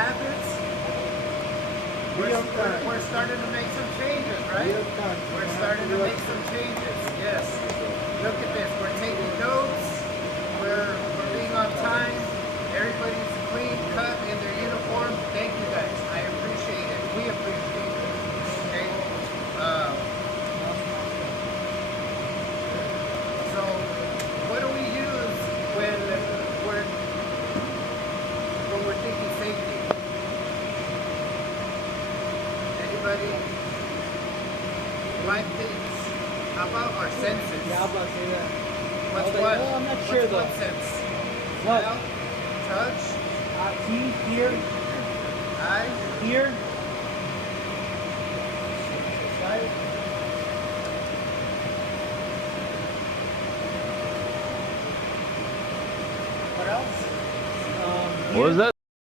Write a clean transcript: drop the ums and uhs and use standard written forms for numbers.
habits, we're starting to make some changes, right? We're starting to make some changes, yes. Look at this, we're taking notes, we're being on time, everybody's clean cut in their uniform. Thank you guys, I appreciate it, we appreciate it, okay? So, what do we use when we're thinking safety? Anybody? 5 things. How about our senses? Yeah, I'm about to say that. What's one? Oh, I'm not sure What's though. one sense? What? Smell, touch, See, here, eye, here. sight. What else? What was that?